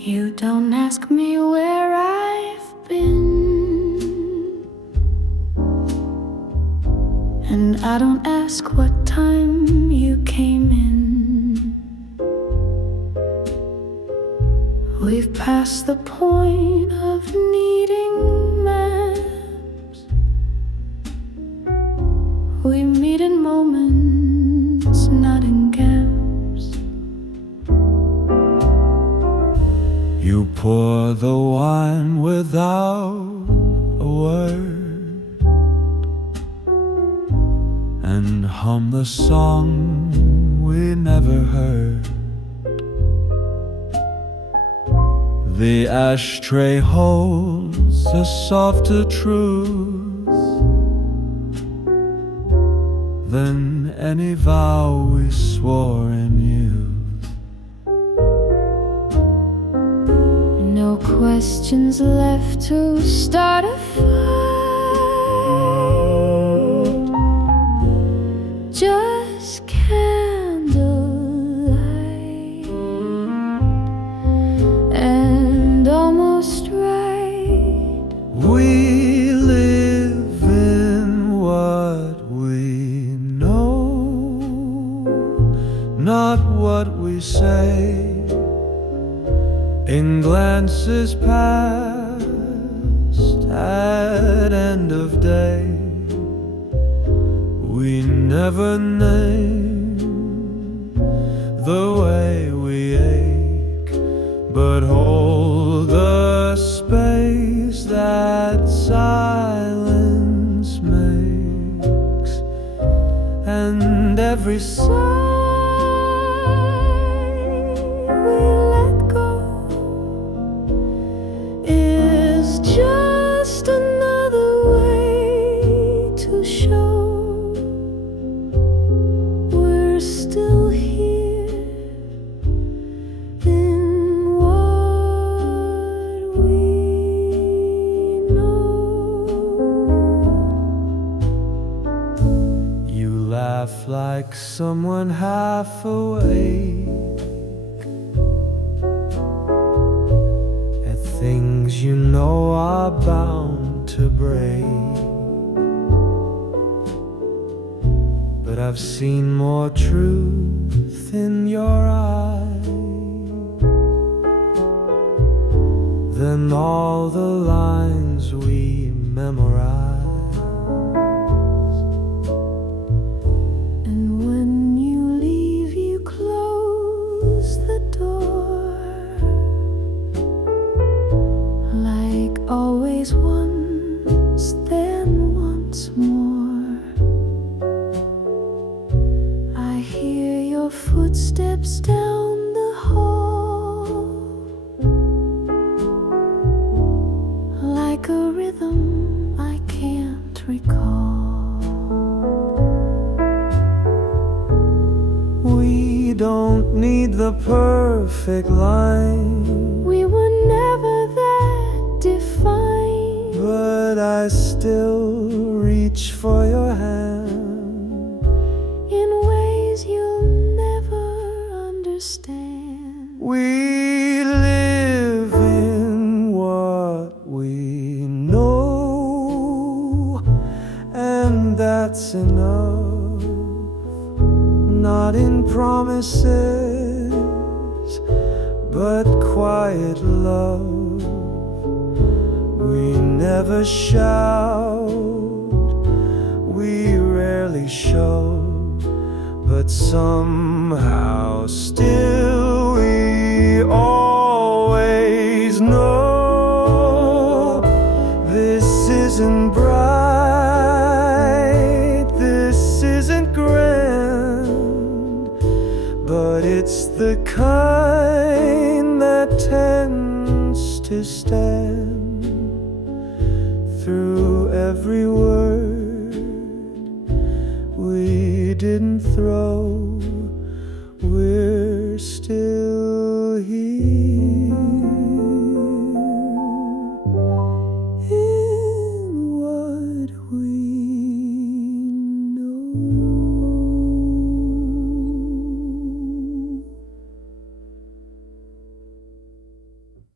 You don't ask me where I've been, and I don't ask what time you came in. We've passed the point of needing maps. We meet in moments, not in gaps. You pour the wine without a word and hum the song we never heard. The ashtray holds a softer truth than any vow we swore in youth. No questions left to start a fight, just candlelight and almost right. We live in what we know, not what we say. In glances past at end of day, we never name the way we ache, but hold the space that silence makes, and every sigh just another way to show we're still here in what we know. You laugh like someone half awake at things you know are bound to break. But I've seen more truth in your eyes than all the lines we memorize. And when you leave, you close the door, like always once, then once more. I hear your footsteps down the hall, like a rhythm I can't recall. We don't need the perfect line, We were never that defined, but I still reach for your hand in ways you'll never understand. We live in what we know, and that's enough. Not in promises, but quiet love. We never shout, we rarely show, but somehow still we always know. This isn't bright, this isn't grand, but it's the kind that tends to stand through every word we didn't throw. We're still here in what we know.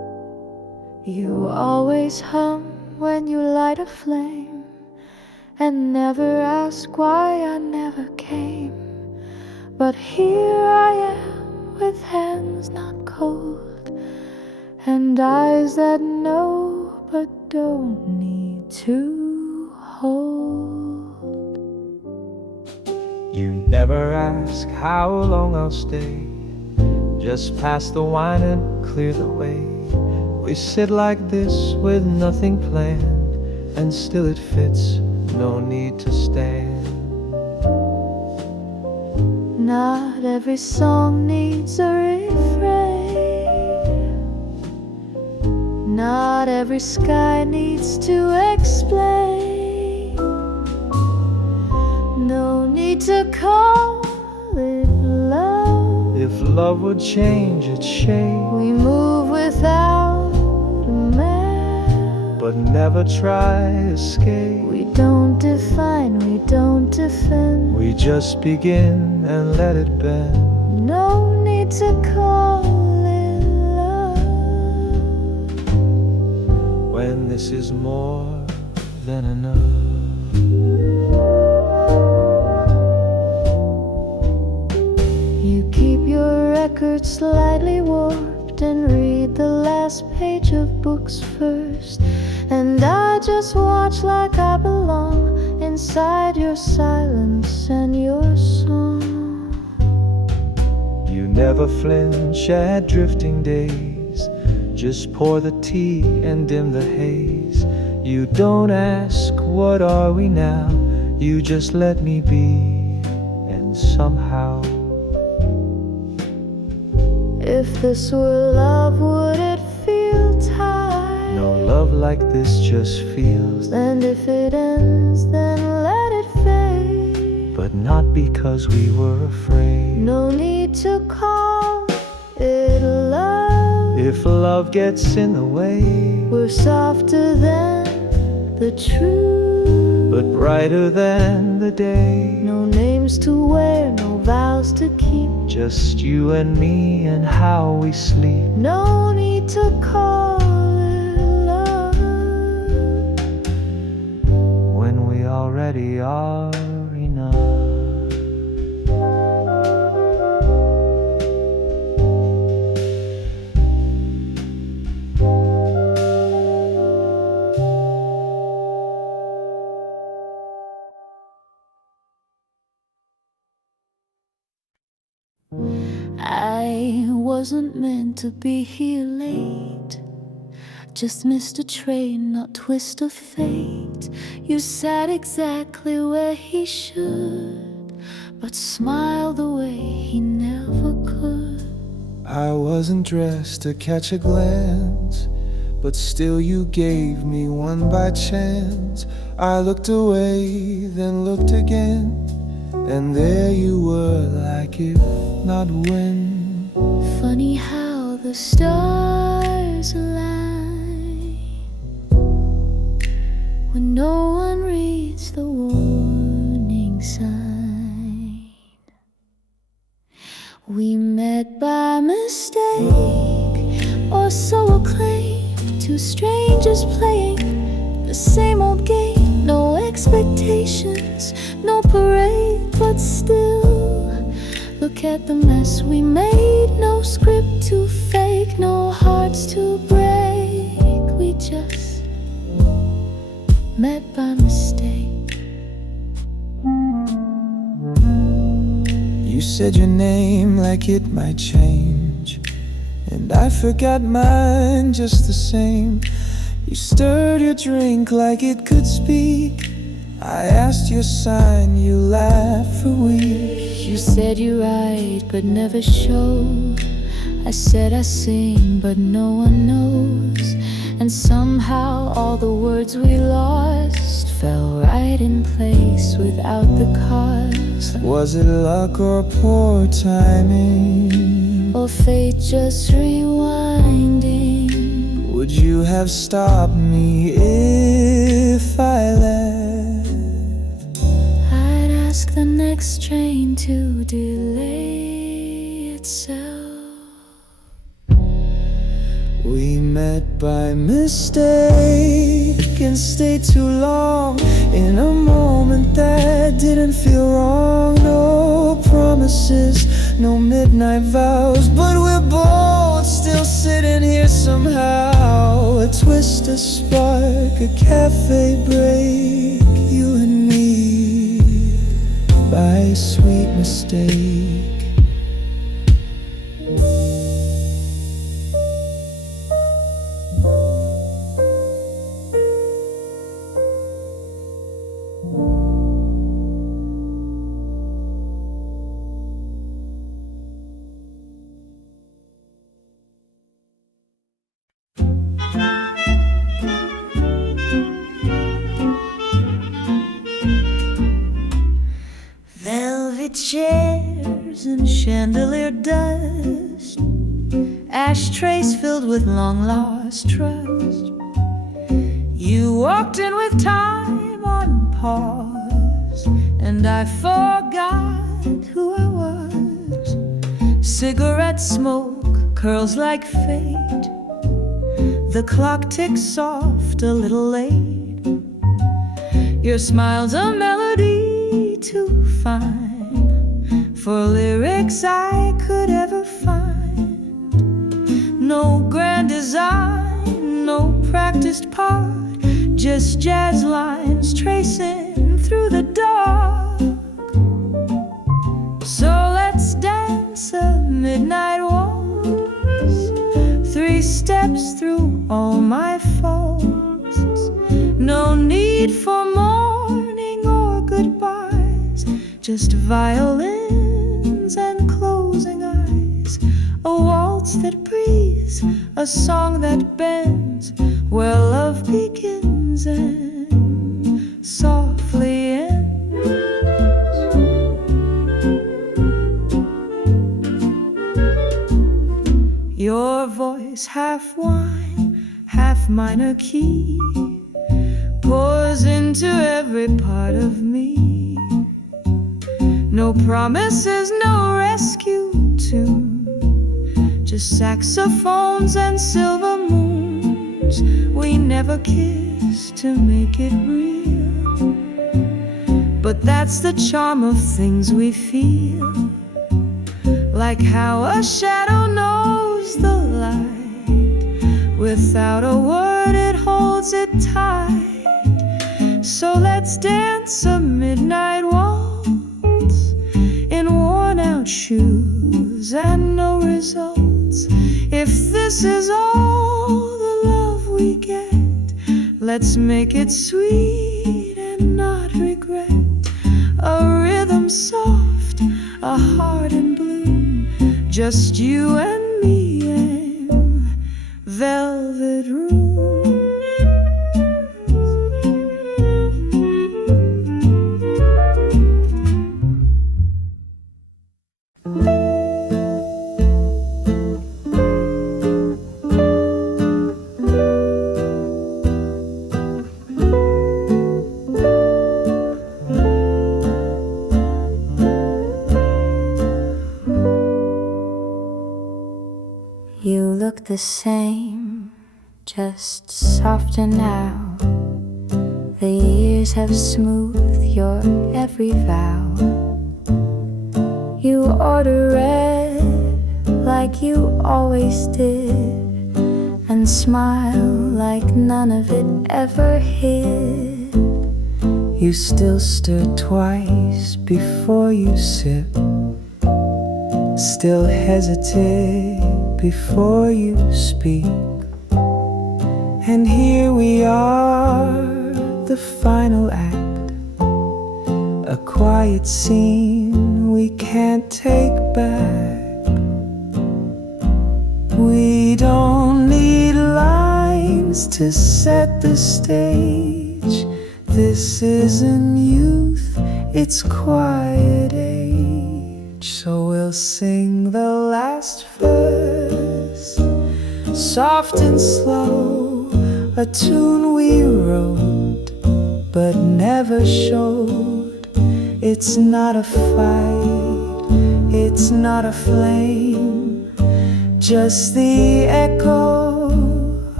always hum when you light a flame, and never ask why I never came. But here I am with hands not cold, and eyes that know but don't need to hold. You never ask how long I'll stay. Just pass the wine and clear the way. We sit like this with nothing planned, and still it fits, no need to stand. Not every song needs a refrain. Not every sky needs to explain. No need to call it love. If love would change its shape, We move without a map. but never try escape. We don't define, we don't defend. We just begin and let it bend. No need to call it love. When this is more than enough. You keep your record slightly warped and read the last page of books first, and I just watch like I belong inside your silence and your song. You never flinch at drifting days. Just pour the tea and dim the haze. You don't ask what are we now. You just let me be, and somehow, if this were love, would it feel tight? no love like this just feels. And if it ends, then let it fade. But not because we were afraid. No need to call it love. If love gets in the way, We're softer than the truth, but brighter than the day. no names to wear, no vows to keep. Just you and me and how we sleep. No need to call it love. When we already are enough. I wasn't meant to be here late. Just missed a train, not twist of fate. You sat exactly where he should, but smiled the way he never could. I wasn't dressed to catch a glance, but still you gave me one by chance. I looked away, then looked again, and there you were, like if not when. Funny how the stars align when no one reads the warning sign. We met by mistake, or so we'll claim. Two strangers playing the same old game. No expectations, no parade, but still, look at the mess we made. No script to fake, no hearts to break. We just met by mistake. You said your name like it might change, and I forgot mine just the same. You stirred your drink like it could speak. I asked your sign, you laughed for weeks. You said you write but never show. I said I sing but no one knows. And somehow all the words we lost fell right in place without the cost. Was it luck or poor timing? Or fate just rewinding? Would you have stopped me if I left? I'd ask the next train to delay itself. We met by mistake and stayed too long in a moment that didn't feel wrong. No promises, no midnight vows, but we're both still sitting here somehow. A twist, a spark, a cafe break, you and me by sweet mistake. Velvet chairs and chandelier dust, ashtrays filled with long lost trust. You walked in with time on pause, and I forgot who I was. Cigarette smoke curls like fate, the clock ticks soft, a little late. Your smile's a melody too fine for lyrics I could ever find. No grand design, no practiced part, just jazz lines tracing through the dark. So let's dance a midnight waltz, 3 steps through all my faults. No need for mourning or goodbyes, just violins and closing eyes. A waltz that breathes, a song that bends, where love begins and softly ends. Your voice, half whine, half minor key, pours into every part of me. No promises, no rescue tune, just saxophones and silver moons. We never kissed to make it real, but that's the charm of things we feel. Like how a shadow knows the light, without a word it holds it tight. So let's dance a midnight waltz in worn out shoes and no results. If this is all the love we get, let's make it sweet and not regret. A rhythm soft, a heart in bloom, just you and me and velvet room. You look the same, just softer now. The years have smoothed your every vow. You order red like you always did, and smile like none of it ever hid. You still stir twice before you sip, still hesitate before you speak. And here we are, the final act, a quiet scene we can't take back. We don't need lines to set the stage. This isn't youth, it's quiet age. So we'll sing the last verse, soft and slow, a tune we wrote but never showed. It's not a fight, it's not a flame, just the echo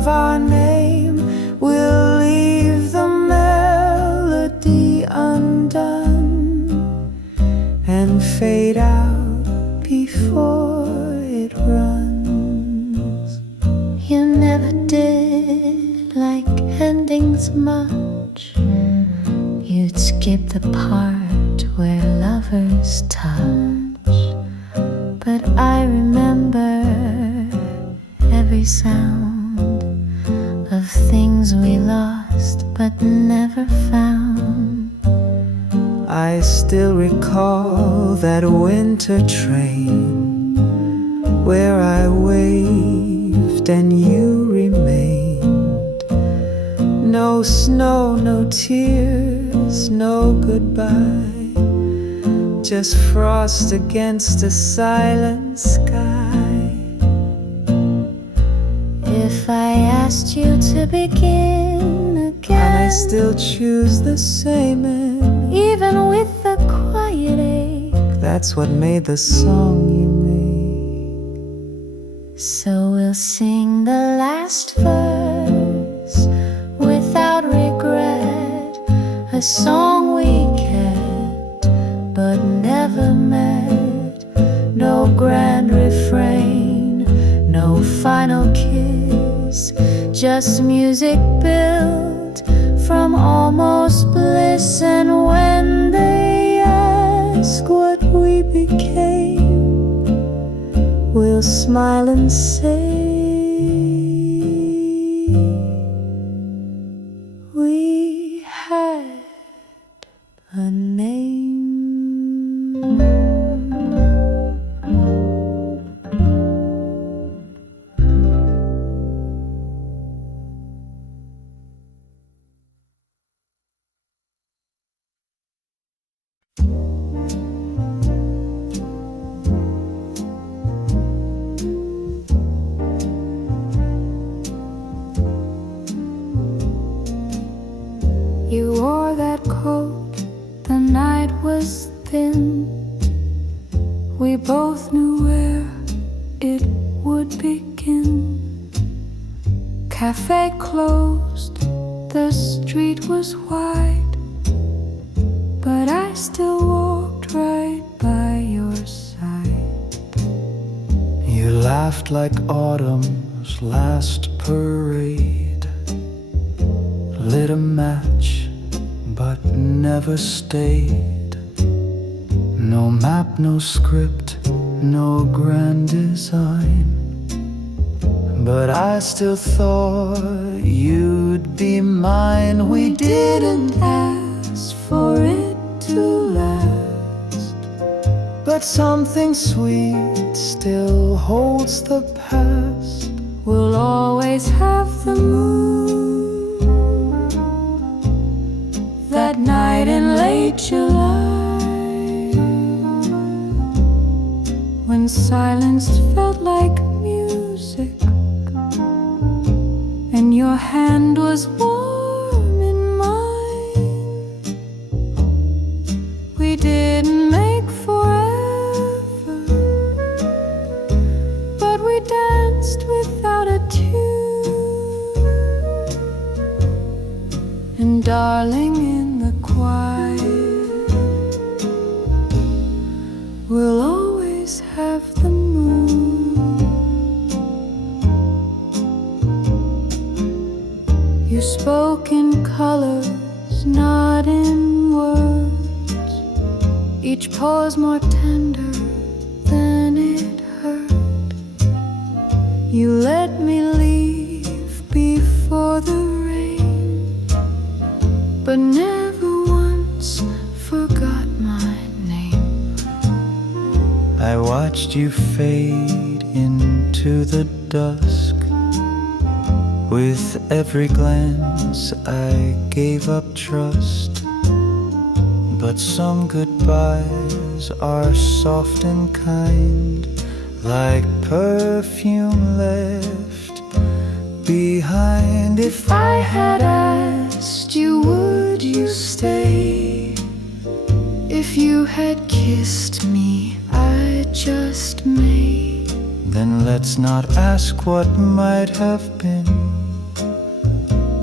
of our name will leave the melody undone and fade out before it runs. You never did like endings much. You'd skip the part where lovers touch. But I remember every sound of things we lost but never found. I still recall that winter train where I waved and you remained. No snow, no tears, no goodbye, just frost against a silent sky. If I asked you to begin again, I still choose the same end. even with the quiet ache. That's what made the song you make. So we'll sing the last verse without regret, a song we kept but never met. No grand refrain, no final kiss, just music built from almost bliss. And when they ask what we became, we'll smile and say we had a name. You wore that coat, the night was thin. We both knew where it would begin. Cafe closed, the street was wide, but I still walked right by your side. You laughed like autumn's last parade, lit a match but never stayed. No map, no script, no grand design, but I still thought you'd be mine. We didn't ask for it to last, but something sweet still holds the past. We'll always have the moon that night in late July, when silence felt like music and your hand was warm in mine. We didn't make forever, but we danced without a tune. And darling, in the quiet, we'll always have the moon. You spoke in colors, not in words, each pause more tender than it hurt. You let me leave before the rain, but never once forgot my name. I watched you fade into the dusk. With every glance I gave up trust, but some goodbyes are soft and kind, like perfume left behind. If I had asked you, would you stay? If you had kissed me, I just may. Then let's not ask what might have been.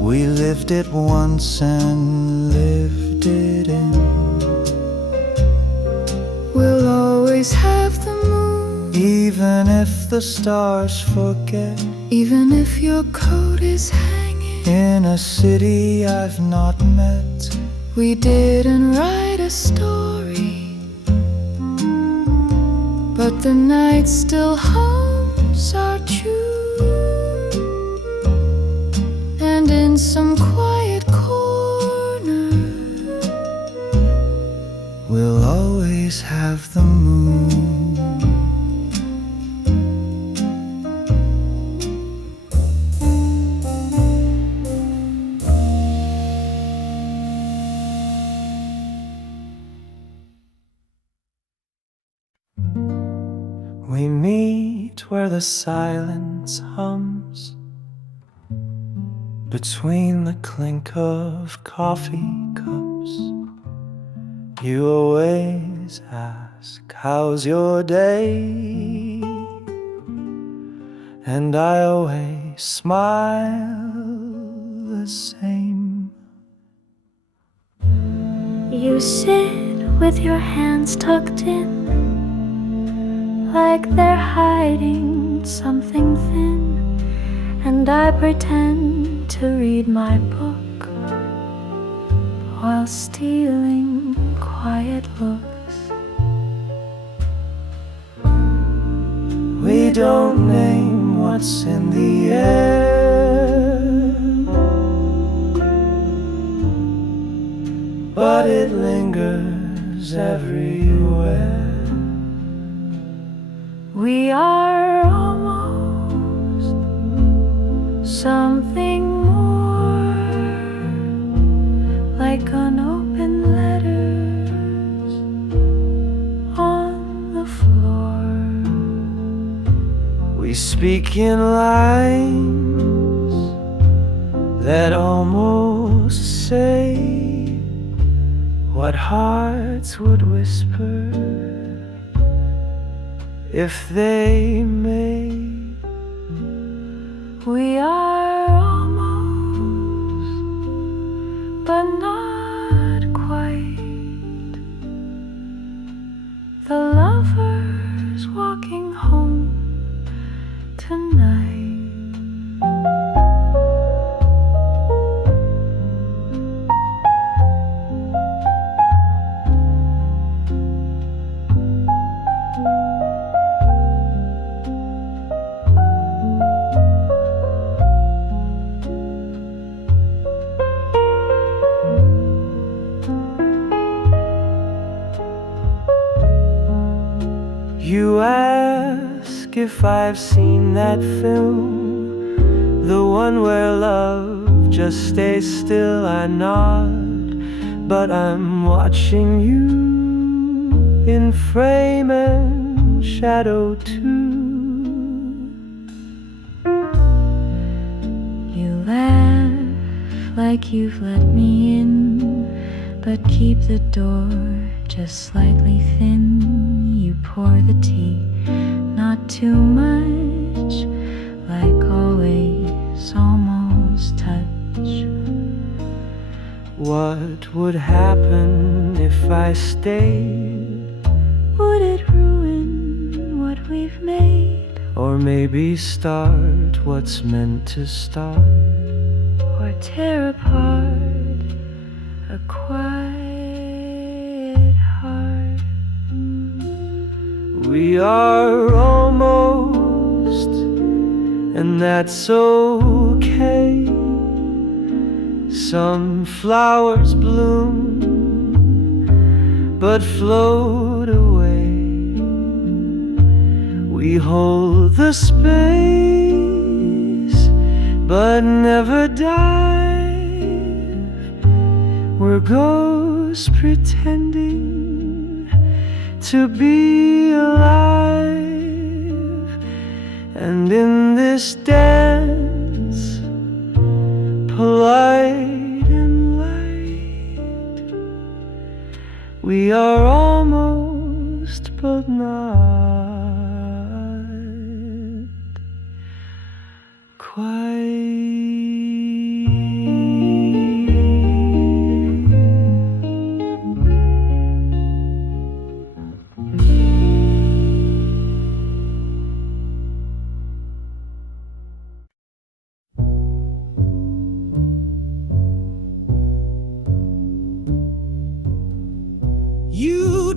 We lived it once and lived it in. We'll always have the moon, Even if the stars forget. even if your coat is hanging. In a city I've not met. We didn't write a story, but the night still hums our tune. And in some quiet corner, We'll always have the moon. We meet where the silence hums, between the clink of coffee cups. You always ask, how's your day? And I always smile the same. you sit with your hands tucked in, like they're hiding something thin. And I pretend to read my book while stealing quiet looks. We don't name what's in the air, but it lingers everywhere. We are almost something more, like unopened letters on the floor. We speak in lines that almost say what hearts would whisper if they may. We are almost, but not quite, the lovers walking home tonight. You ask if I've seen that film, the one where love just stays still. I nod, but I'm watching you in frame and shadow too. You laugh like you've let me in, but keep the door just slightly thin. You pour the tea, not too much, like always, almost touch. What would happen if I stayed? Would it ruin what we've made? Or maybe start what's meant to start? Or tear apart a quiet heart? We are almost, and that's okay. Some flowers bloom, but float away. We hold the space, but never dive. We're ghosts pretending to be alive, and in this dance, polite and light, we are almost but not quite.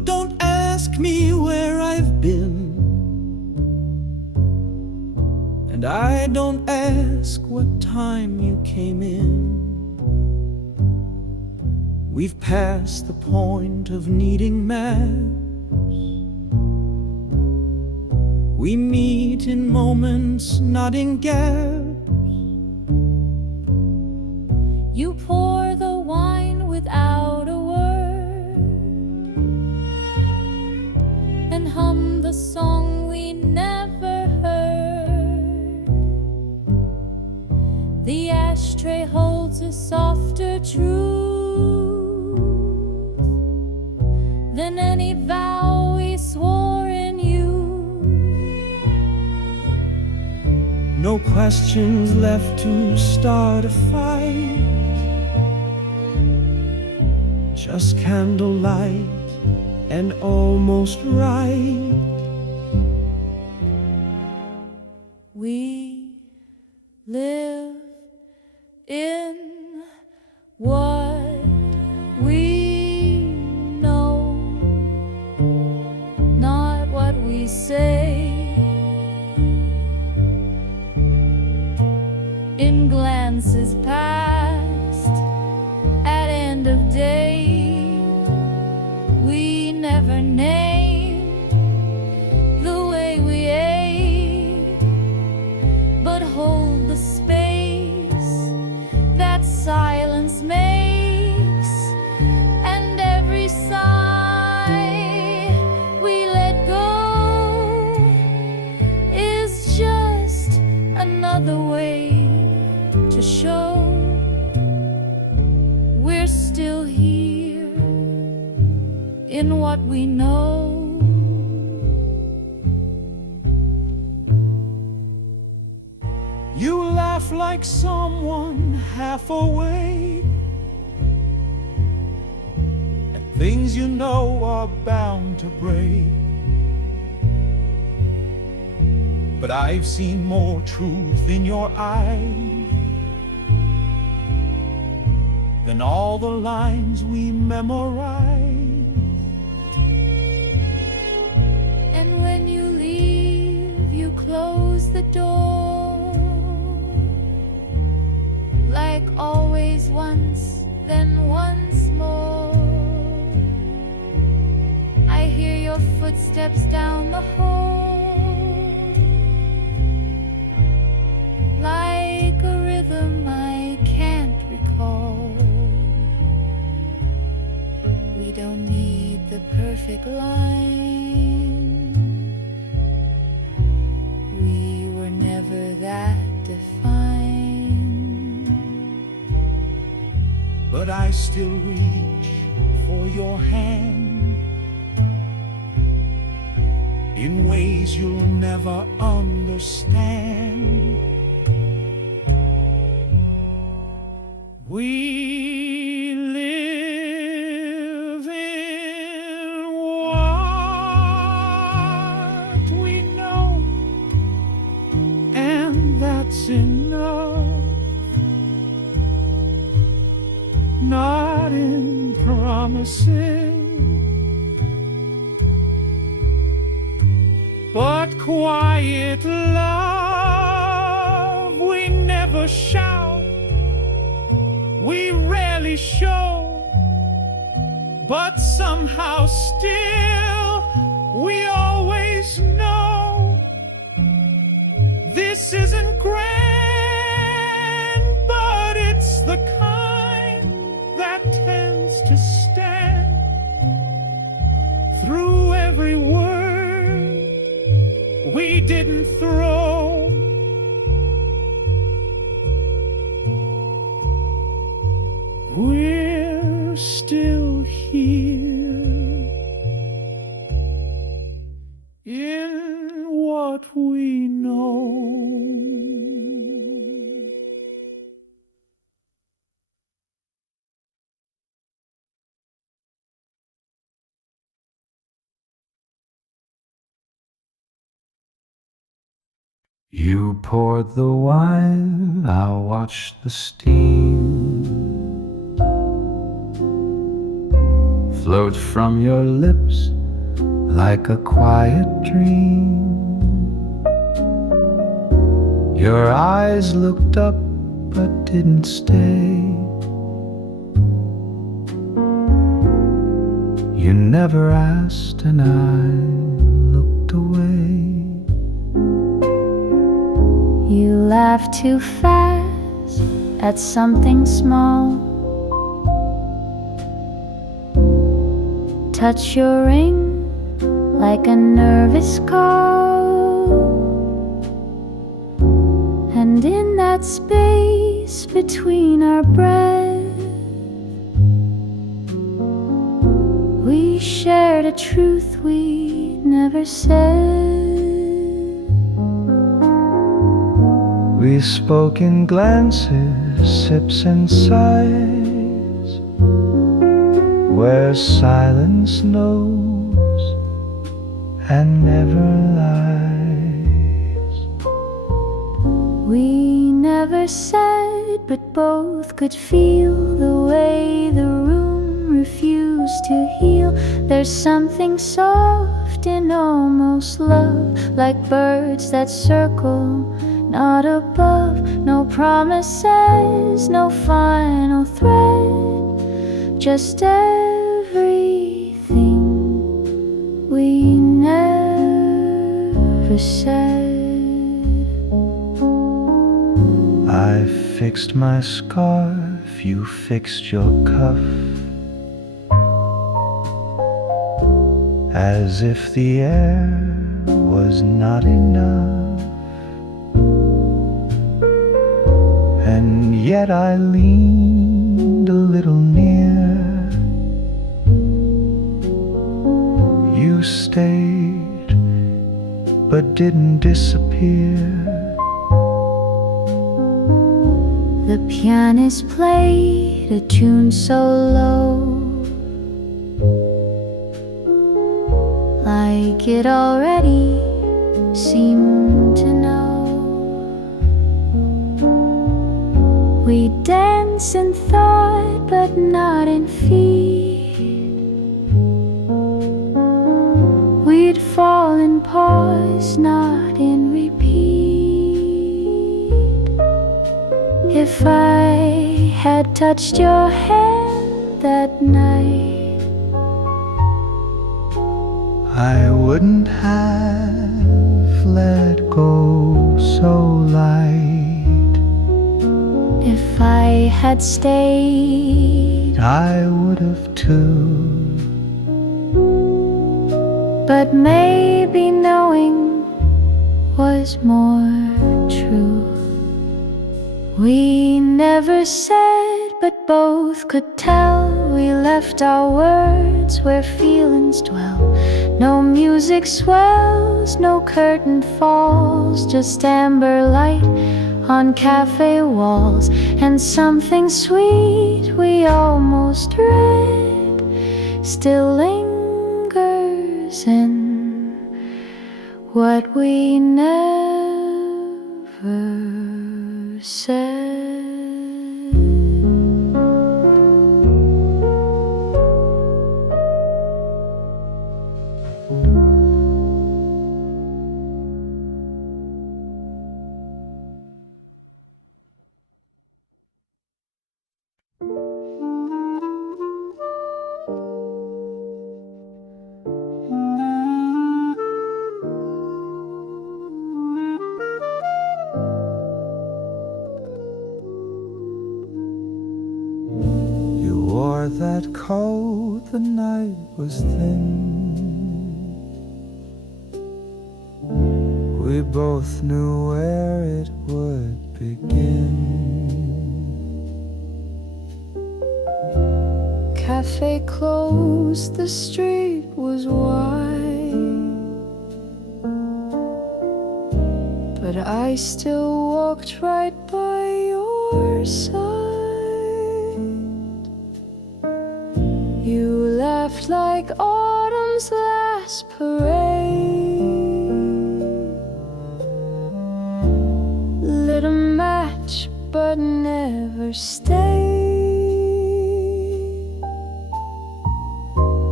don't ask me where I've been, and I don't ask what time you came in. We've passed the point of needing maps. We meet in moments, not in gaps. You pour the wine without a word and hum the song we never heard. The ashtray holds a softer truth than any vow we swore in you. No questions left to start a fight, just candlelight and almost right. We live in what we know, not what we say. In glances past, at end of day, we never name the way we ate, but hold the space that silence makes, and every sigh we let go is just another way to show we're still here in what we know. You laugh like someone half awake at things you know are bound to break. But I've seen more truth in your eyes than all the lines we memorize. And when you leave, you close the door, like always once, then once more. I hear your footsteps down the hall, like a rhythm I can't recall. We don't need the perfect line, we were never that defined. But I still reach for your hand in ways you'll never understand. We live in what we know, and that's enough. Not in promises, but quiet love. We never shout, we rarely show, but somehow still we always know this isn't grand, but it's the kind that tends to stand through every word we didn't throw. We're still here in what we know. You poured the wine, I watched the steam float from your lips like a quiet dream. Your eyes looked up but didn't stay. You never asked and I looked away. You laughed too fast at something small. Touch your ring like a nervous call. And in that space between our breath, we shared a truth we never said. We spoke in glances, sips and sighs, where silence knows and never lies. We never said, but both could feel the way the room refused to heal. There's something soft in almost love, like birds that circle, not above. No promises, no final threat, just everything we never said. I fixed my scarf, you fixed your cuff, as if the air was not enough. And yet I leaned a little near. You stayed, but didn't disappear. The pianist played a tune so low, like it already seemed to know. We dance in thought, but not in feet. We'd fall in pause, not in repeat. If I had touched your hand that night, I wouldn't have let go so light. if I had stayed, I would have too. but maybe knowing was more true. We never said, but both could tell. We left our words where feelings dwell. No music swells, no curtain falls, just amber light on cafe walls. And something sweet we almost read still lingers in what we never said. Wore that coat, the night was thin. We both knew where it would begin. Cafe closed, the street was wide, but I still walked right by your side. You laughed like autumn's last parade, lit a match but never stayed.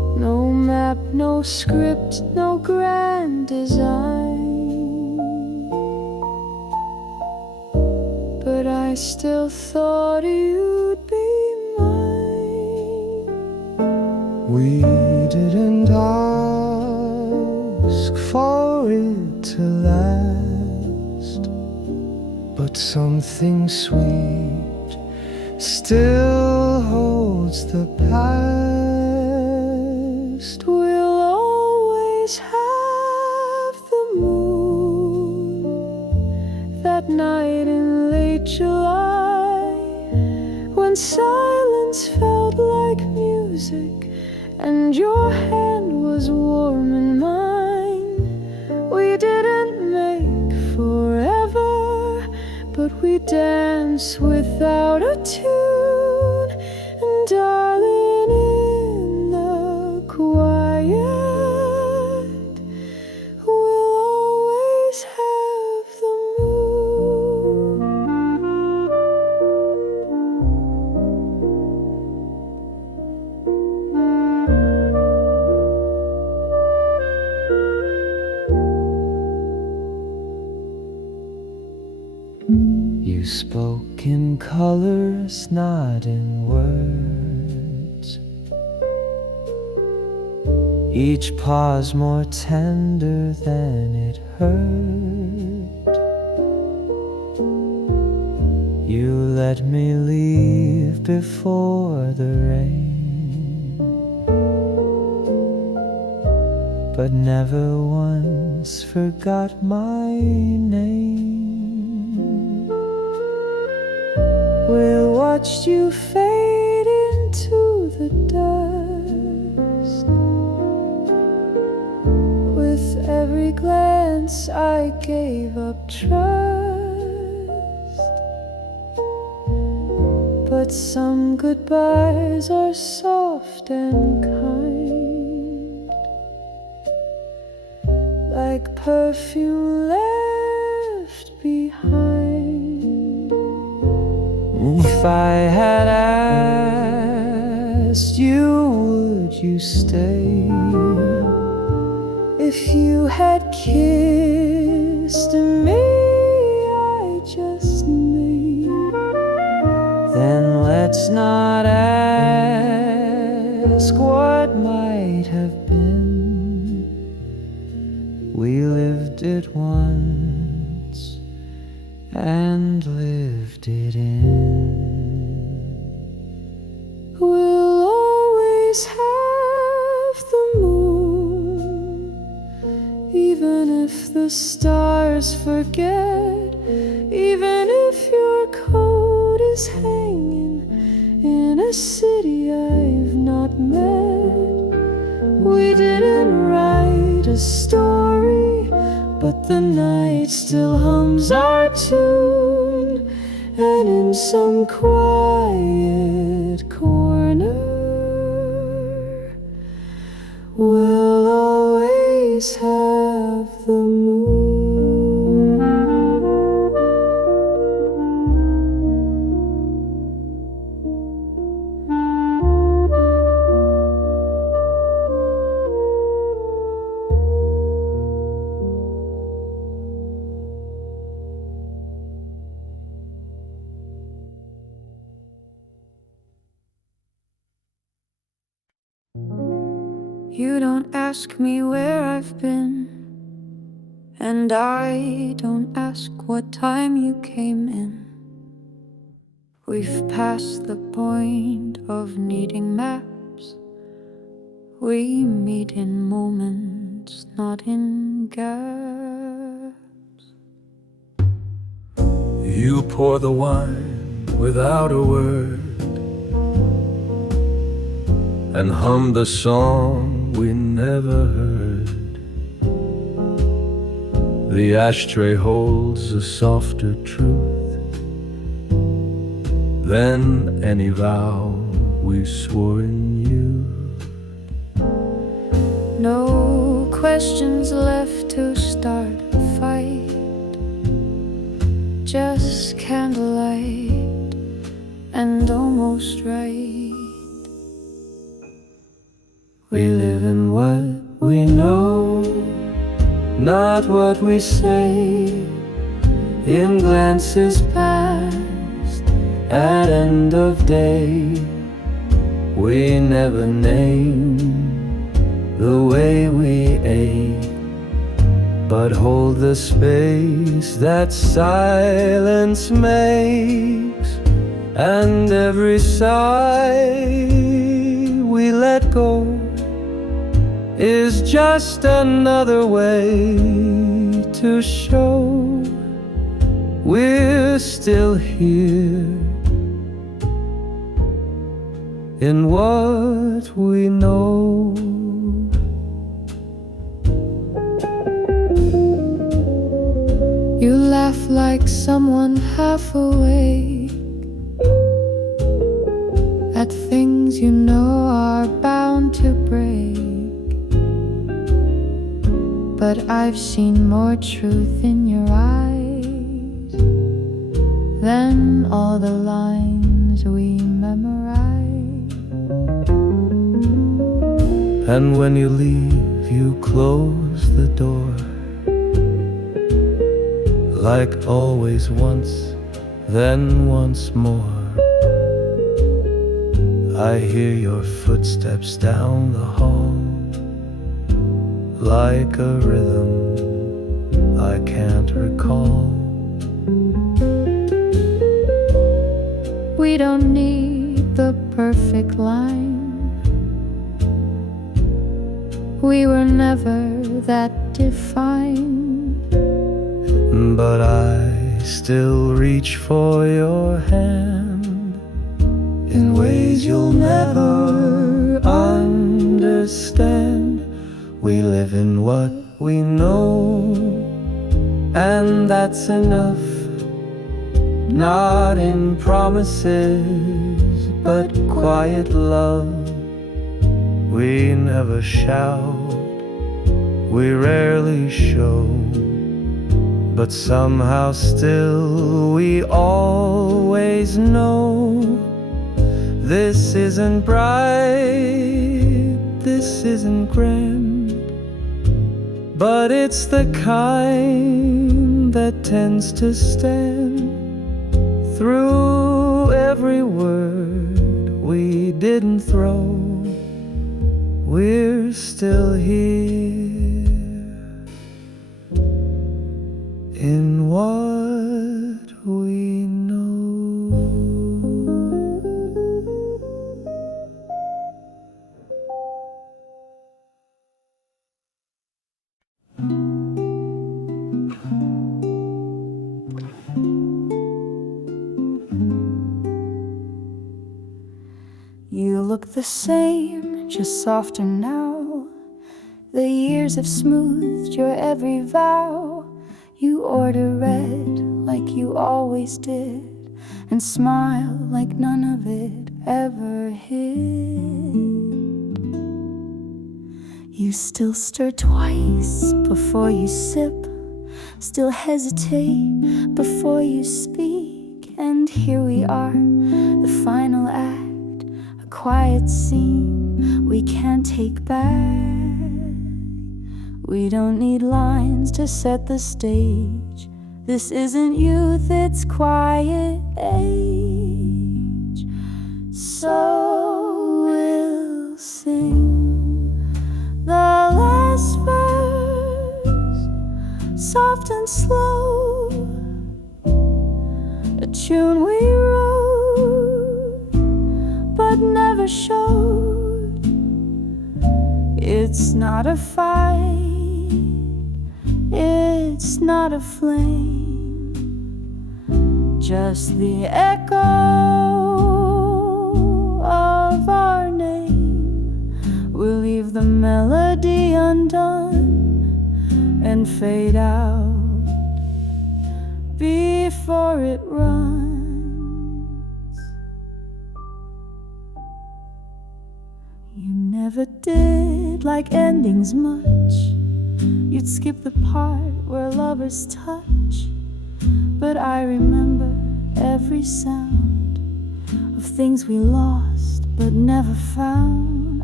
map, no script, no grand design. But I still thought you'd be mine. We didn't ask for it to last, but something sweet still holds the past. We'll always have the moon that night in late July, when silence felt like music and your hand was warm in mine. We didn't make forever, but we danced without a tune. And darling, in the quiet, we'll always have the moon. You spoke in colors, not in words. Each pause more tender than it hurt. You let me leave before the rain, but never once forgot my name. We watched you fade into the dust. With every glance I gave up trust. But some goodbyes are soft and kind, like perfume left behind. If I had asked you, would you stay? If you had kissed me, I just may. Then let's not ask what might have been. We lived it once and lived it in. We'll always have the moon, even if the stars forget, even if your coat is hanging in a city I've not met. We didn't write a story, but the night still hums our tune. And in some quiet corner, we'll always have the moon. You don't ask me where I've been, and I don't ask what time you came in. We've passed the point of needing maps. We meet in moments, not in gaps. You pour the wine without a word and hum the song we never heard. The ashtray holds a softer truth than any vow we swore in youth. No questions left to start a fight, just candlelight and almost right. We live in what we know, not what we say. In glances past, at end of day, we never name the way we ate, but hold the space that silence makes. And every sigh we let go is just another way to show we're still here in what we know. You laugh like someone half awake at things you know are bound to break. But I've seen more truth in your eyes than all the lines we memorize. And when you leave, you close the door, like always once, then once more. I hear your footsteps down the hall, like a rhythm I can't recall. We don't need the perfect line. We were never that defined. But I still reach for your hand in ways you'll never understand. We live in what we know, and that's enough. Not in promises, but quiet love. We never shout, we rarely show, but somehow still we always know. This isn't bright, this isn't grand, but it's the kind that tends to stand through every word we didn't throw. We're still here in what we know. You look the same, just softer now. The years have smoothed your every vow. You order red like you always did, and smile like none of it ever hid. You still stir twice before you sip, still hesitate before you speak. And here we are, the final act, a quiet scene we can't take back. We don't need lines to set the stage. This isn't youth, it's quiet age. So we'll sing the last verse, soft and slow, a tune we wrote but never showed. It's not a fight, it's not a flame, just the echo of our name. We'll leave the melody undone and fade out before it runs. You never did like endings much. You'd skip the part where lovers touch. But I remember every sound of things we lost but never found.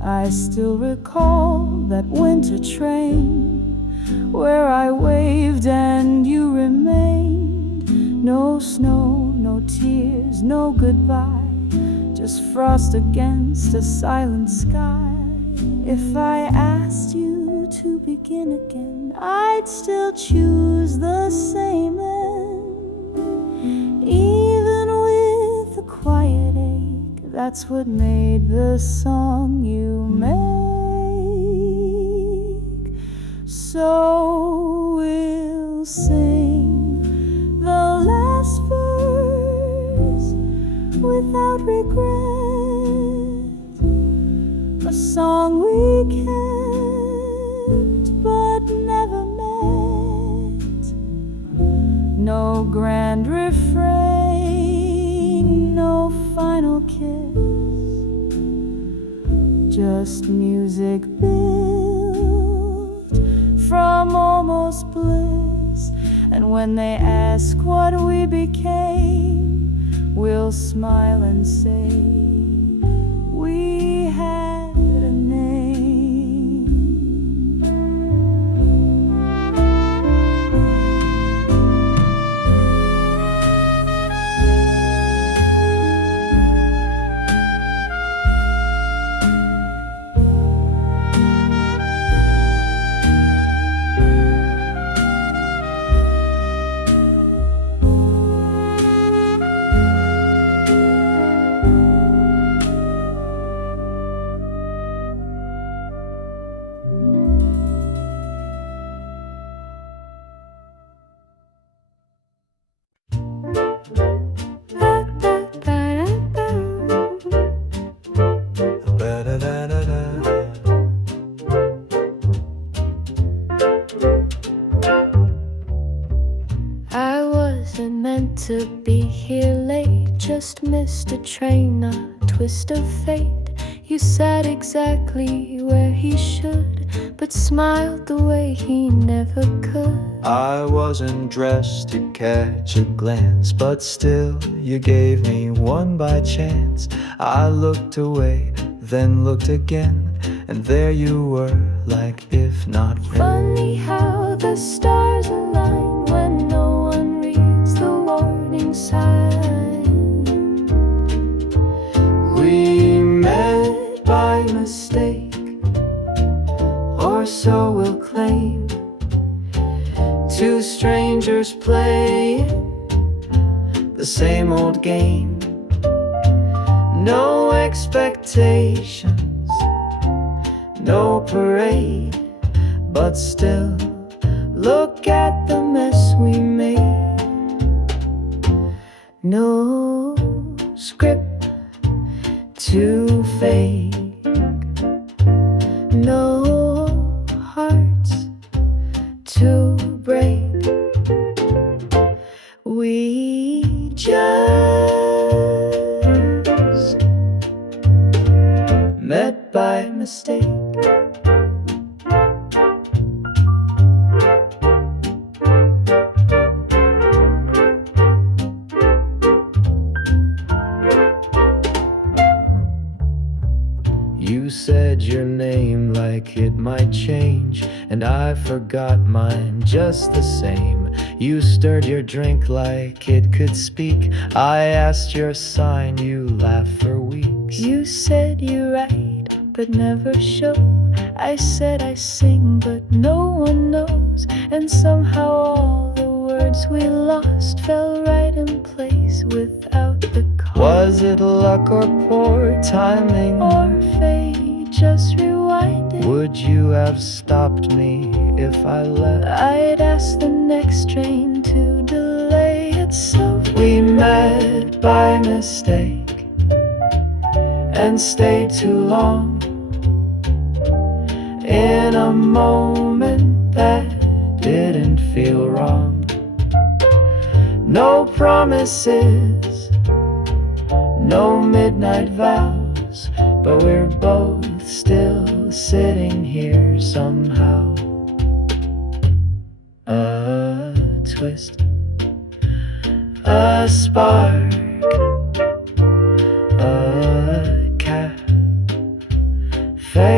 I still recall that winter train where I waved and you remained. No snow, no tears, no goodbye, just frost against a silent sky. If I asked you to begin again, I'd still choose the same end. Even with a quiet ache, that's what made the song you make. So we'll sing the last verse without regret, a song we kept but never met. No grand refrain, no final kiss, just music built from almost bliss. And when they ask what we became, we'll smile and say we had a name. To be here late, just missed a train, a twist of fate. You sat exactly where he should, but smiled the way he never could. I wasn't dressed to catch a glance, but still you gave me one by chance. I looked away, then looked again, and there you were, like if not real. Funny how the stars align when no one reads the warning sign. We met by mistake, or so we'll claim. two strangers playing the same old game. No expectations, no parade, but still, look at the mess we made. No script to fake, no hearts to break. We just met by mistake. You said your name like it might change, and I forgot mine just the same. You stirred your drink like it could speak. I asked your sign, you laughed for weeks. You said you write, but never show. I said I sing, but no one knows. And somehow all the words we lost fell right in place without the cause. Was it luck or poor timing, or fate just rewinding? would you have stopped me if I left? I'd ask the next train to delay itself. We met by mistake and stayed too long in a moment that didn't feel wrong. No promises, no midnight vows, but we're both still sitting here somehow. A twist, a spark, a cafe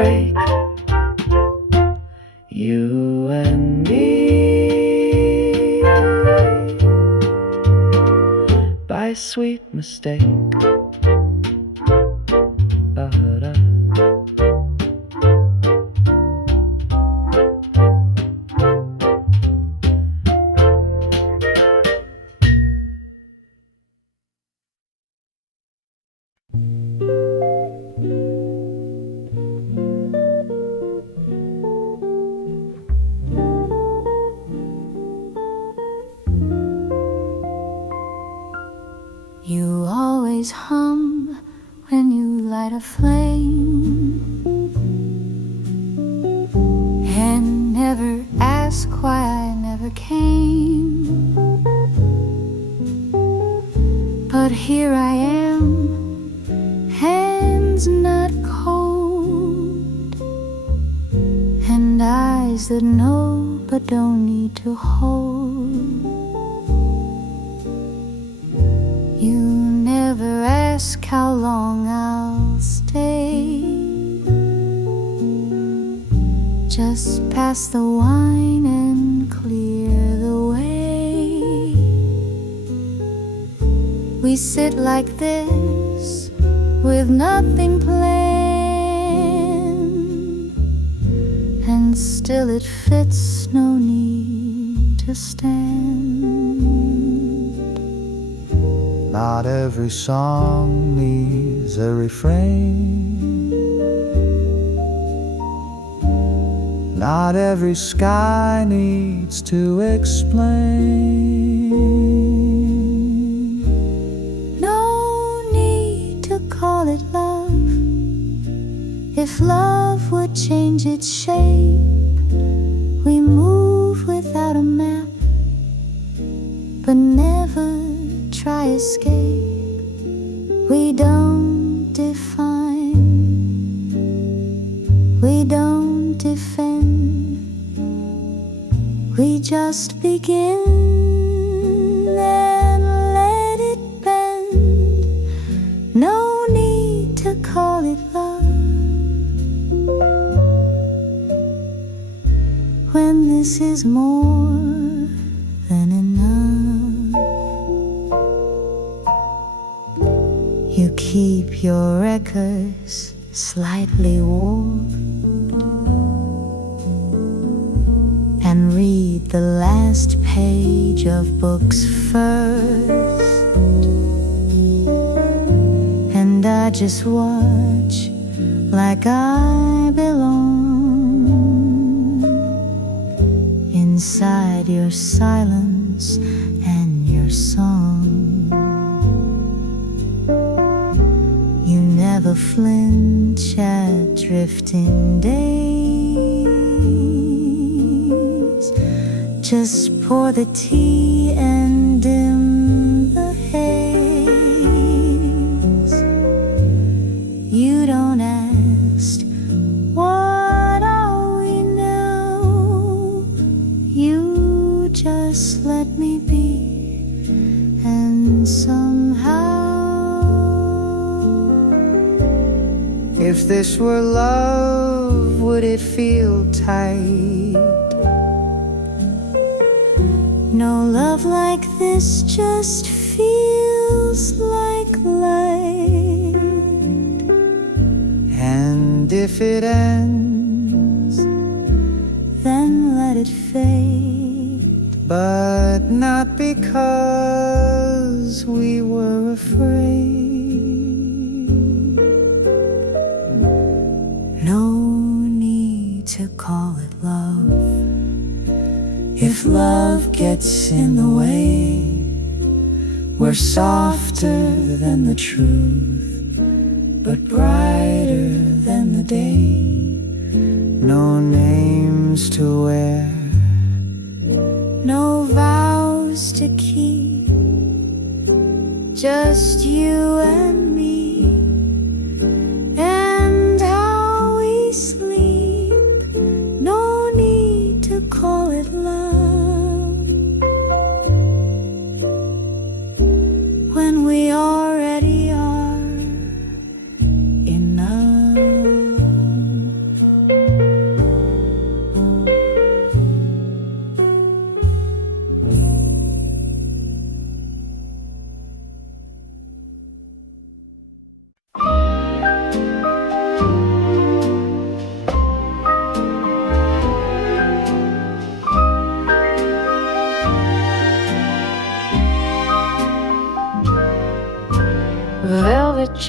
break, you and me, by sweet mistake. Ba-da. You always hum when you light a flame, and never ask why I never came. But here I am, hands not cold, and eyes that know but don't need to hold. You never ask how long I'll stay. Just pass the wine and clear the way. We sit like this with nothing planned, and still it fits, no need to stand. Not every song needs a refrain. Not every sky needs to explain. No need to call it love. If love would change its shape, we move without a map, but never try escape. We don't define, we don't defend, we just begin and let it bend. No need to call it love when this is more than enough. You keep your records slightly warped and read the last page of books first, and I just watch like I belong inside your silence and your song. Never flinch at drifting days. Just pour the tea and dim the haze. You don't ask, what are we now? You just let me be, and somehow, if this were love, would it feel tight? no love like this just feels like light. And if it ends, Then let it fade. but not because we were afraid. No need to call it love. If love gets in the way, we're softer than the truth, but brighter than the day. No names to wear, No vows to keep, just you and me, and how we sleep. No need to call it love when we already are enough.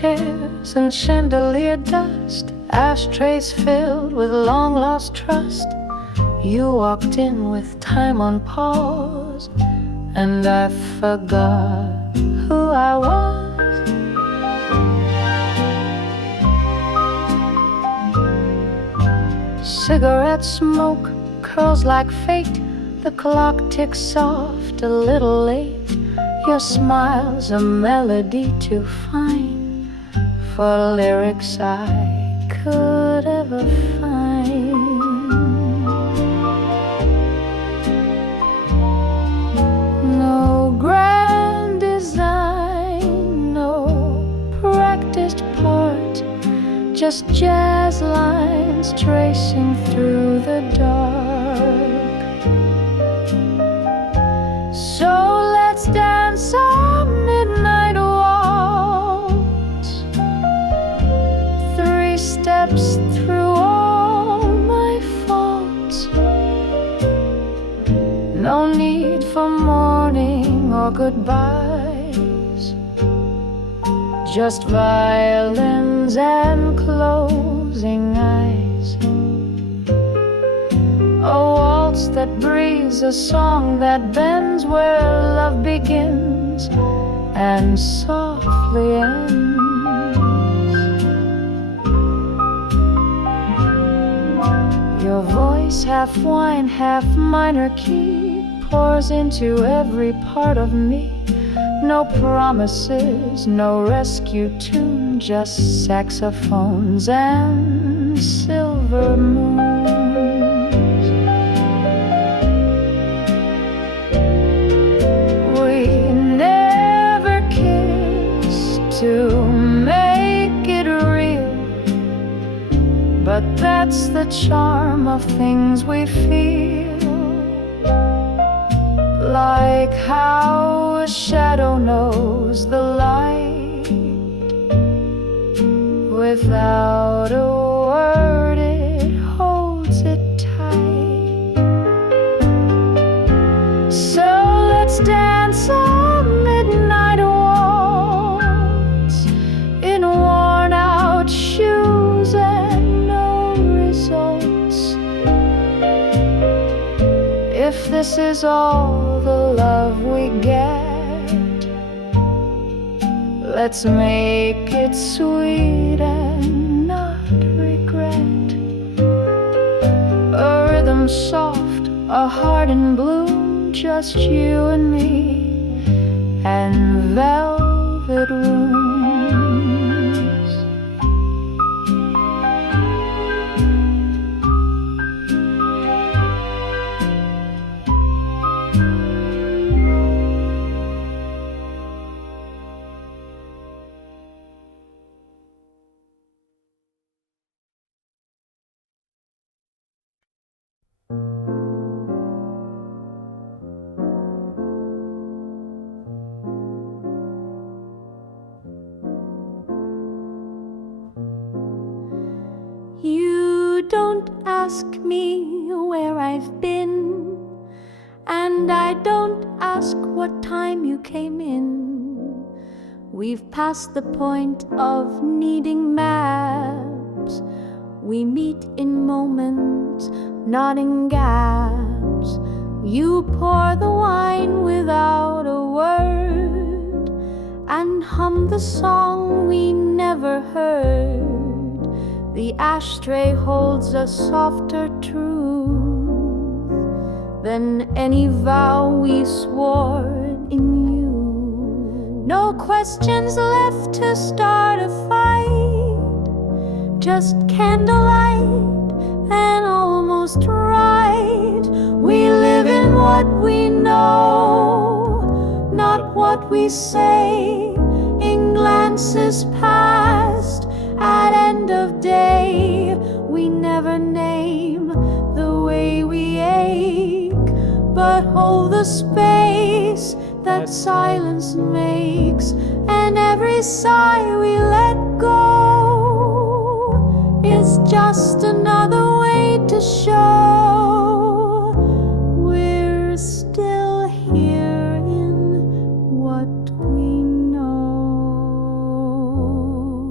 chairs and chandelier dust, ashtrays filled with long-lost trust. You walked in with time on pause, and I forgot who I was. Cigarette smoke curls like fate. The clock ticks soft, a little late. Your smile's a melody too fine for lyrics I could ever find. No grand design, no practiced part, just jazz lines tracing through the dark. So let's dance a midnight waltz, 3 steps through all my faults. No need for mourning or goodbyes, just violins and closing eyes. A waltz that breathes, a song that bends where love begins and softly ends. Your voice, half whine, half minor key, pours into every part of me. No promises, no rescue tune, just saxophones and silver moons. We never kissed to make it real, but that's the charm of things we feel. Like how a shadow knows the light, without a word it holds it tight. So let's dance a midnight waltz in worn out shoes and no results. If this is all the love we get, let's make it sweet and not regret. A rhythm soft, a heart in bloom, just you and me and velvet rooms. You don't ask me where I've been, and I don't ask what time you came in. We've passed the point of needing maps. We meet in moments, not in gaps. You pour the wine without a word and hum the song we never heard. The ashtray holds a softer truth than any vow we swore in you. No questions left to start a fight, just candlelight and almost right. We live in what we know, not what we say, in glances past. At end of day, we never name the way we ache, but hold the space that silence makes. And every sigh we let go is just another way to show we're still here in what we know.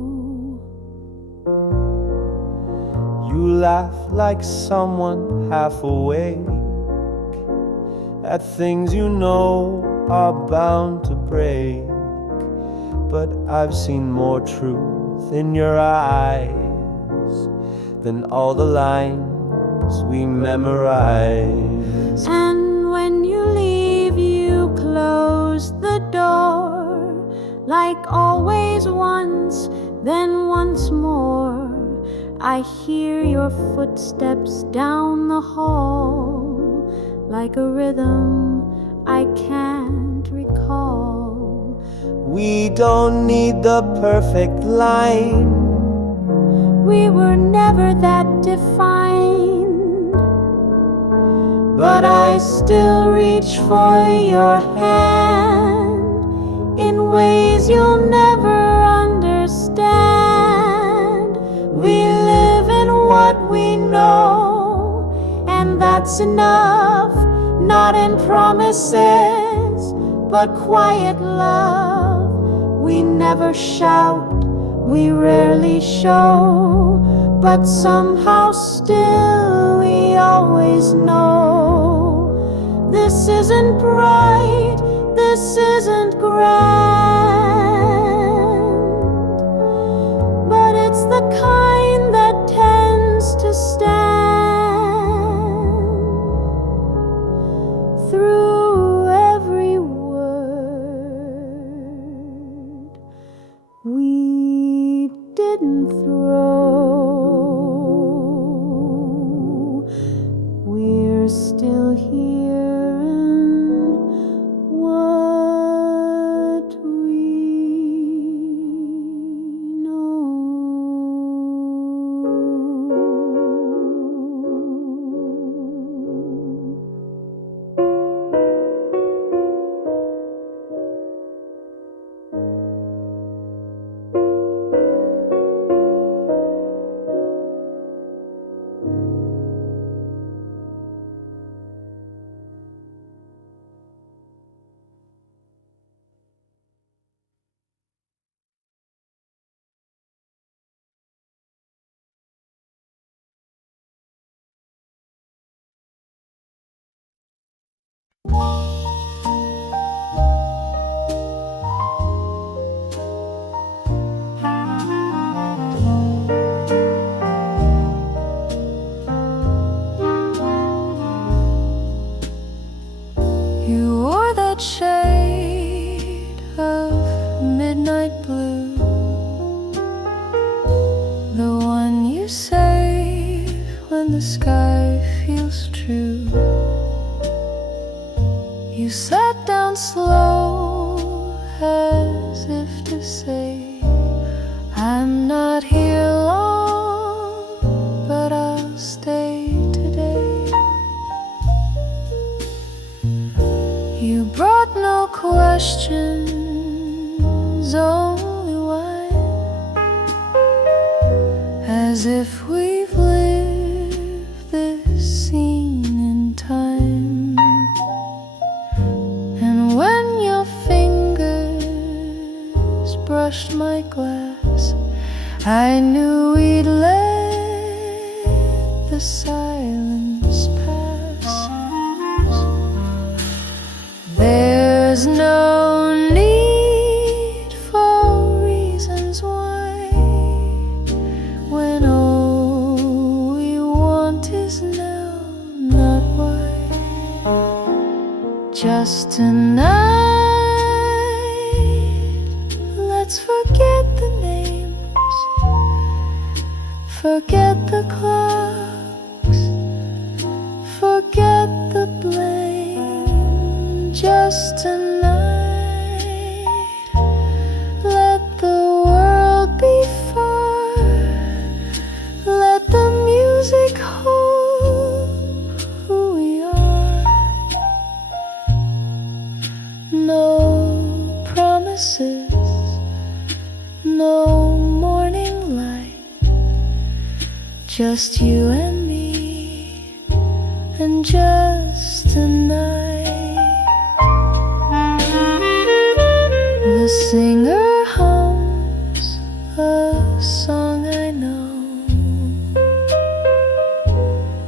like someone half awake, at things you know are bound to break. But I've seen more truth in your eyes than all the lines we memorize. And when you leave, you close the door, like always once, then once more. I hear your footsteps down the hall, like a rhythm I can't recall. We don't need the perfect line, We were never that defined, but I still reach for your hand in ways you'll never understand. We live in what we know, and that's enough. Not in promises, but quiet love. We never shout, we rarely show, but somehow still we always know. This isn't bright, this isn't grand, but it's the kind that tends to stand through every word we didn't throw. We're still here in what we know. You wore that shade of midnight blue, the one you save when the sky feels true. You sat down slow as if to say, I'm not here long, but I'll stay today. You brought no questions, only wine, as if we've lived this scene in time. And when your fingers brushed my glass, I knew we'd let the silence pass. There's no need for reasons why, when all we want is now, not why. Just tonight, let's forget the names, forget the clocks, forget the blame. Just tonight, let the world be far, let the music hold who we are. No promises, no morning light, just you and me, and just tonight. The singer hums a song I know.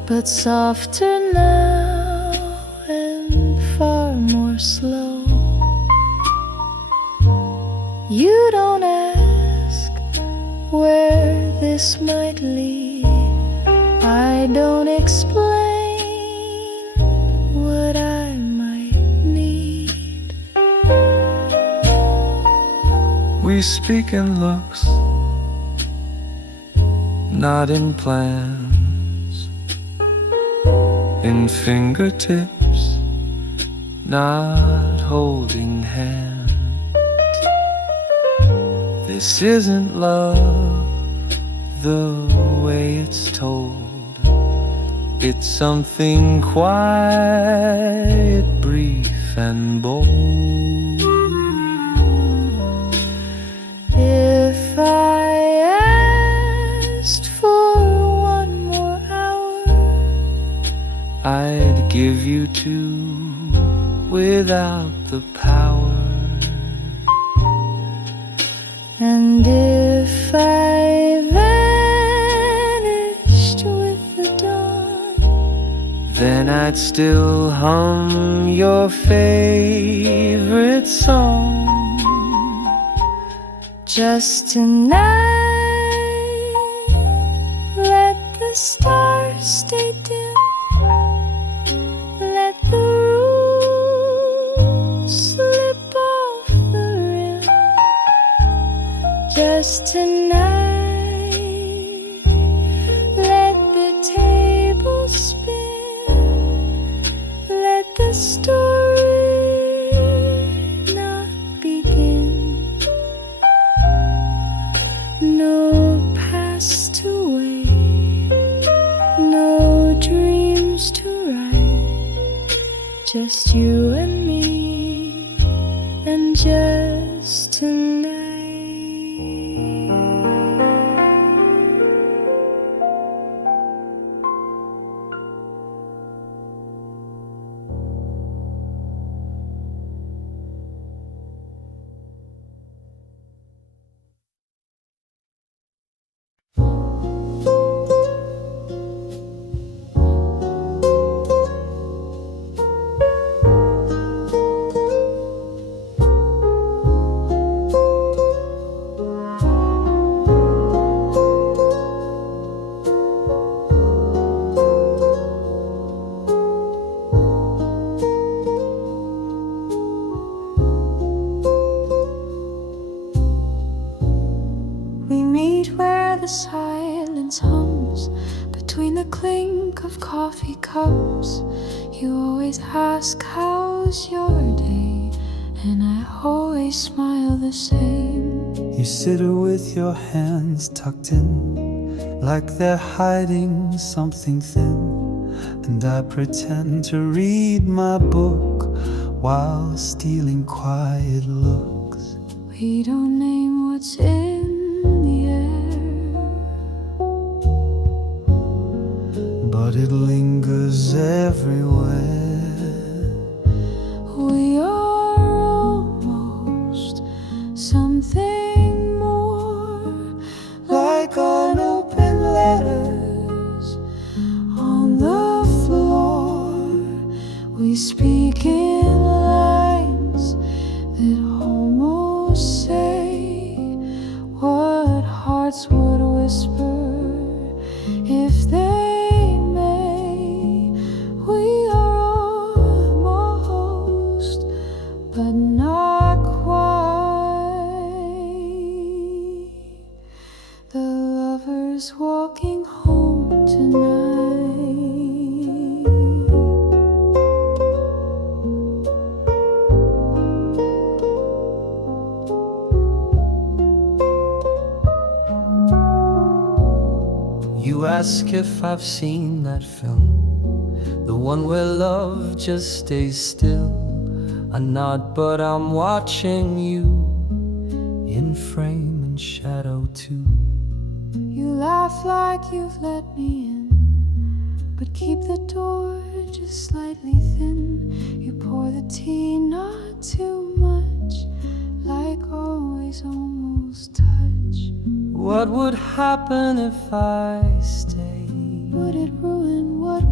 but softer now and far more slow. You don't ask where this might lead. I don't explain what I might need. We speak in looks, not in plans, in fingertips, not holding hands. This isn't love the way it's told. It's something quiet, brief and bold. If I asked for one more hour, I'd give you two without the power. and if I vanished with the dawn, Then I'd still hum your favorite song. just tonight, let the stars stay dim. Let the rules slip off the rim. Just tonight, let the table spin. Let the story not begin. No past to wait, no dreams to write. Just you and me, and just tonight. The silence hums between the clink of coffee cups. You always ask, how's your day? And I always smile the same. You sit with your hands tucked in, like they're hiding something thin. And I pretend to read my book while stealing quiet looks. We don't name what's in the air, but it lingers everywhere. we are almost something more, Like unopened letters on the floor. We speak in lines that almost say what hearts would whisper if they may. We are almost, but not quite, the lovers walking home tonight. You ask if I've seen that film, the one where love just stays still. I nod, but I'm watching you, in frame and shadow too. You laugh like you've let me in, but keep the door just slightly thin. You pour the tea, not too much, like always almost touch. What would happen if I stayed? Would it ruin what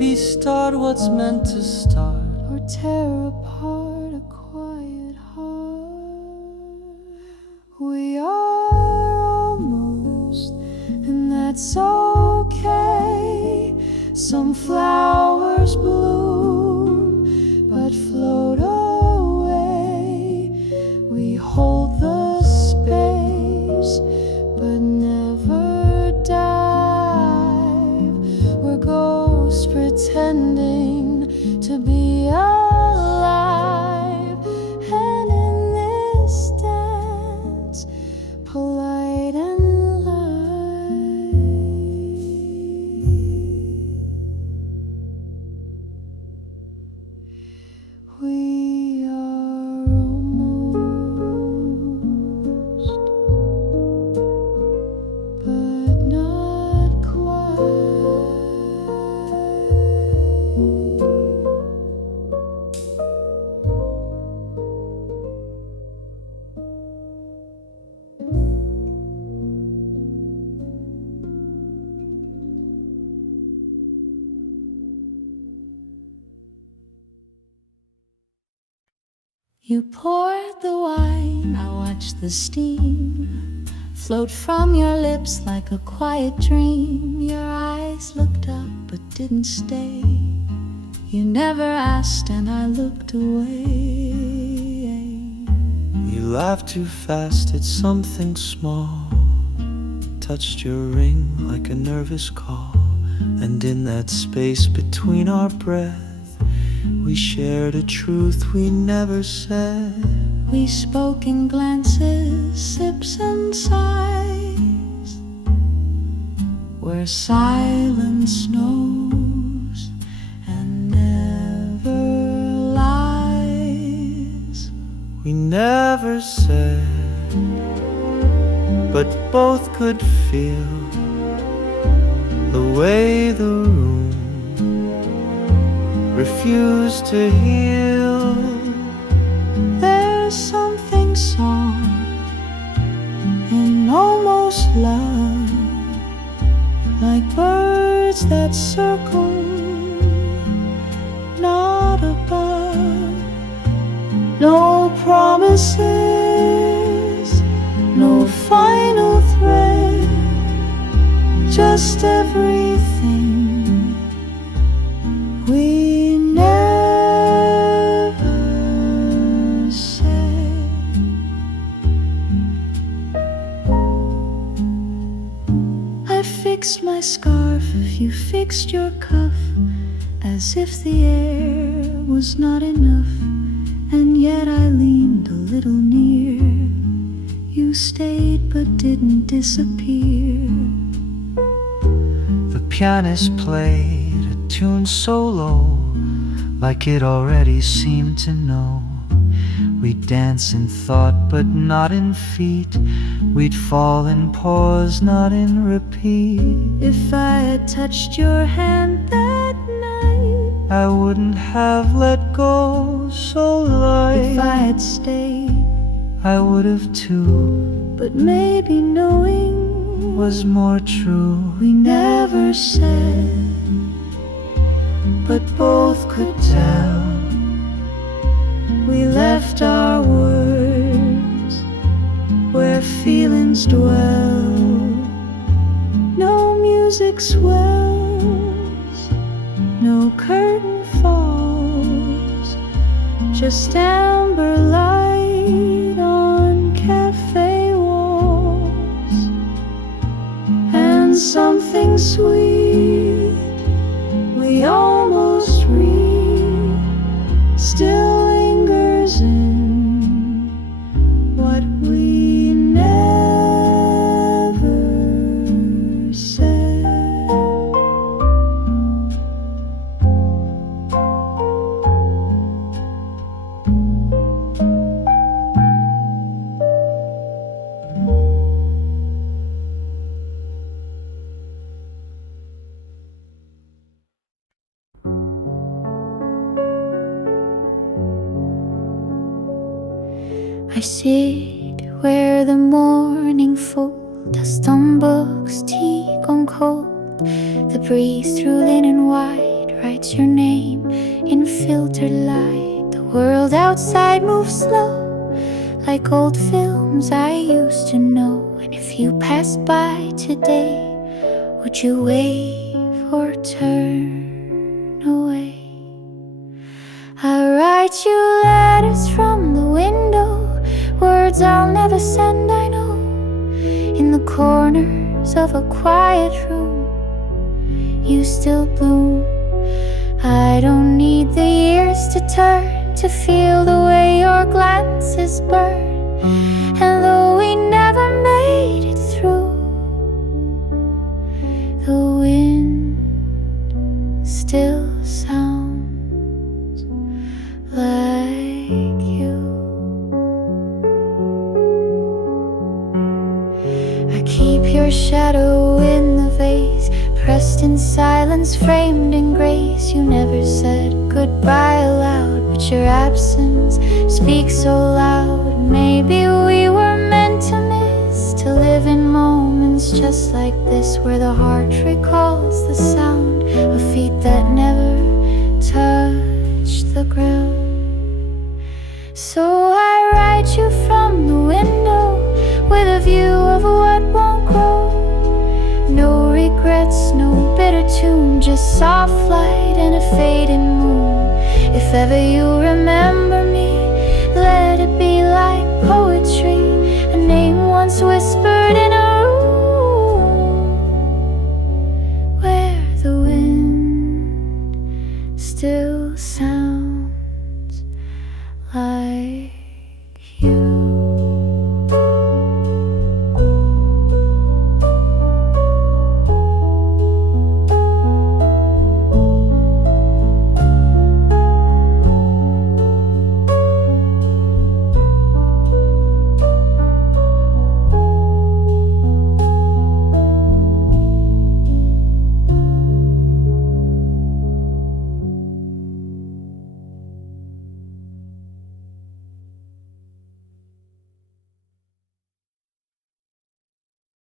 maybe start what's meant to start, or tear apart a quiet heart. We are almost, and that's okay. Some flowers bloom, but float away. We hold the space, but never dive. We're ghosts pretending to be alive, and in this dance, polite and light, we are almost, but not quite. You poured the wine, I watched the steam float from your lips like a quiet dream. Your eyes looked up but didn't stay. You never asked and I looked away. You laughed too fast at something small, touched your ring like a nervous call, and in that space between our breath, we shared a truth we never said. We spoke in glances, sips and sighs, where silence knows and never lies. We never said, but both could feel the way the room refused to heal. There's something soft and almost love, like birds that circle, not above. No promises, no final thread, just everything we never said. I fixed my scarf, you fixed your cuff, as if the air was not enough. And yet I leaned a little near. You stayed but didn't disappear. The pianist played a tune so low, like it already seemed to know. We'd dance in thought but not in feet. We'd fall in pause, not in repeat. If I had touched your hand that night, I wouldn't have let go so light. if I had stayed, I would have too, but maybe knowing was more true. we never said, But both could tell. we left our words where feelings dwell. No music swells, no curtain falls, just amber light on cafe walls. And something sweet we almost read still lingers in what we never said. I sit where the morning fold, dust on books, tea gone cold, the breeze through linen white, writes your name in filtered light. The world outside moves slow, like old films I used to know. And if you passed by today, would you wave or turn away? I write you letters from the window, words I'll never send, I know. In the corners of a quiet room, you still bloom. I don't need the years to turn to feel the way your glances burn. And though we never made it through, the wind still sounds like you. I keep your shadow in the vase, pressed in silence, framed in grace. You never said goodbye aloud, but your absence speaks so loud. Maybe we were meant to miss, to live in moments just like this, where the heart recalls the sound of feet that never touched the ground. So I write you from the window, with a view of what won't grow. No regrets, no bitter tune, just soft light and a fading moon. If ever you remember me, let it be like